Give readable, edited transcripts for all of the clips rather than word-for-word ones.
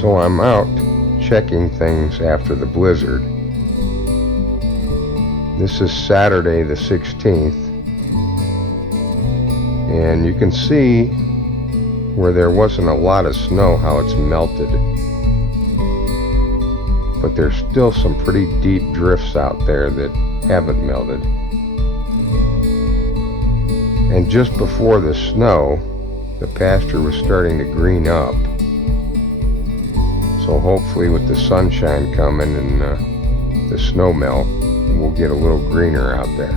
So I'm out checking things after the blizzard. This is Saturday the 16th, and you can see where there wasn't a lot of snow how it's melted. But there's still some pretty deep drifts out there that haven't melted. And just before the snow, the pasture was starting to green up. So hopefully with the sunshine coming and the snow melt, we'll get a little greener out there.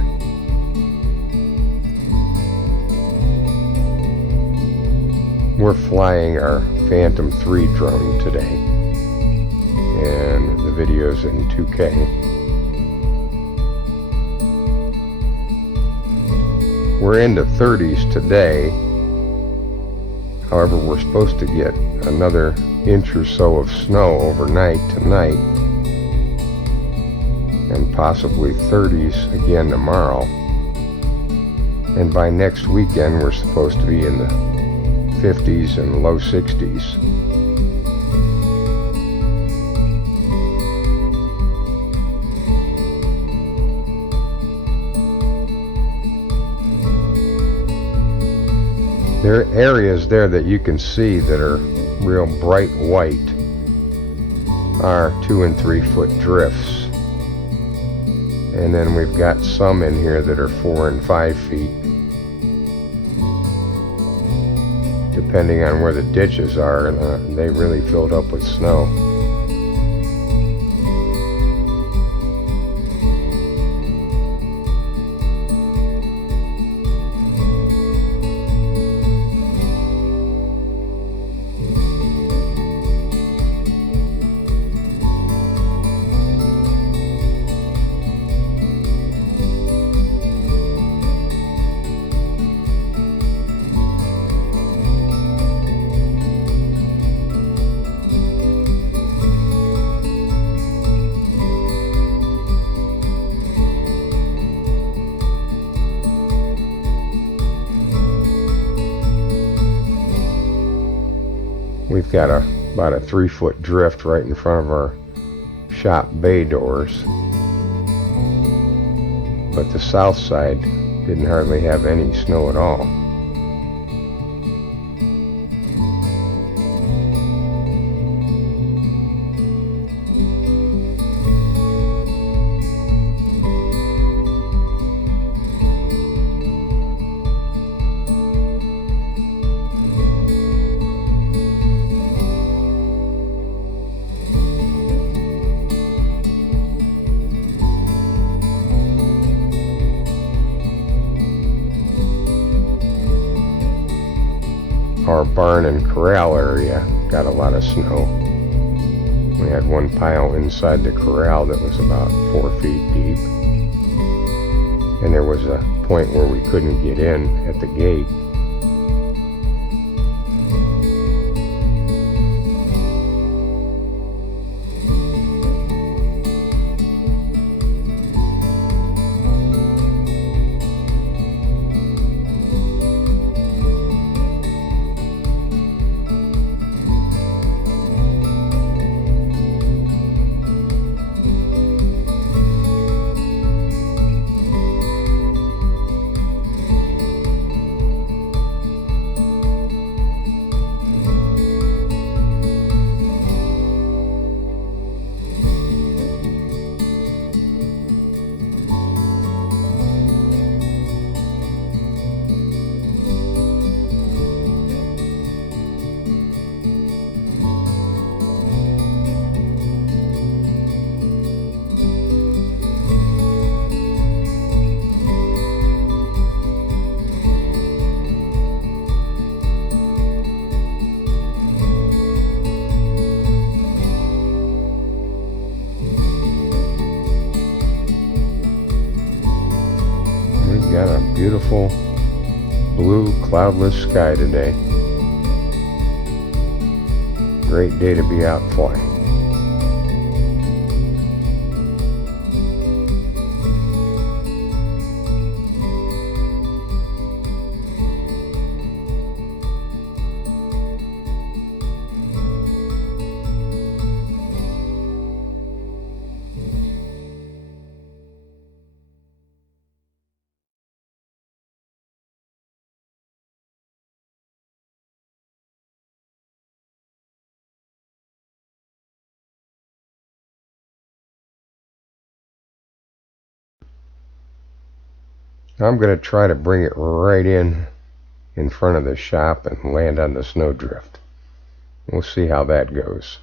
We're flying our Phantom 3 drone today, and the video's in 2K. We're into 30s today. However, we're supposed to get another inch or so of snow overnight tonight, and possibly 30s again tomorrow. And by next weekend, we're supposed to be in the 50s and low 60s. There are areas there that you can see that are real bright white, are 2 and 3 foot drifts. And then we've got some in here that are 4 and 5 feet, depending on where the ditches are, and they really filled up with snow. We've got about a 3 foot drift right in front of our shop bay doors, but the south side didn't hardly have any snow at all. Our barn and corral area got a lot of snow. We had one pile inside the corral that was about 4 feet deep, and there was a point where we couldn't get in at the gate. Got a beautiful blue cloudless sky today. Great day to be out flying. I'm going to try to bring it right in front of the shop and land on the snowdrift. We'll see how that goes.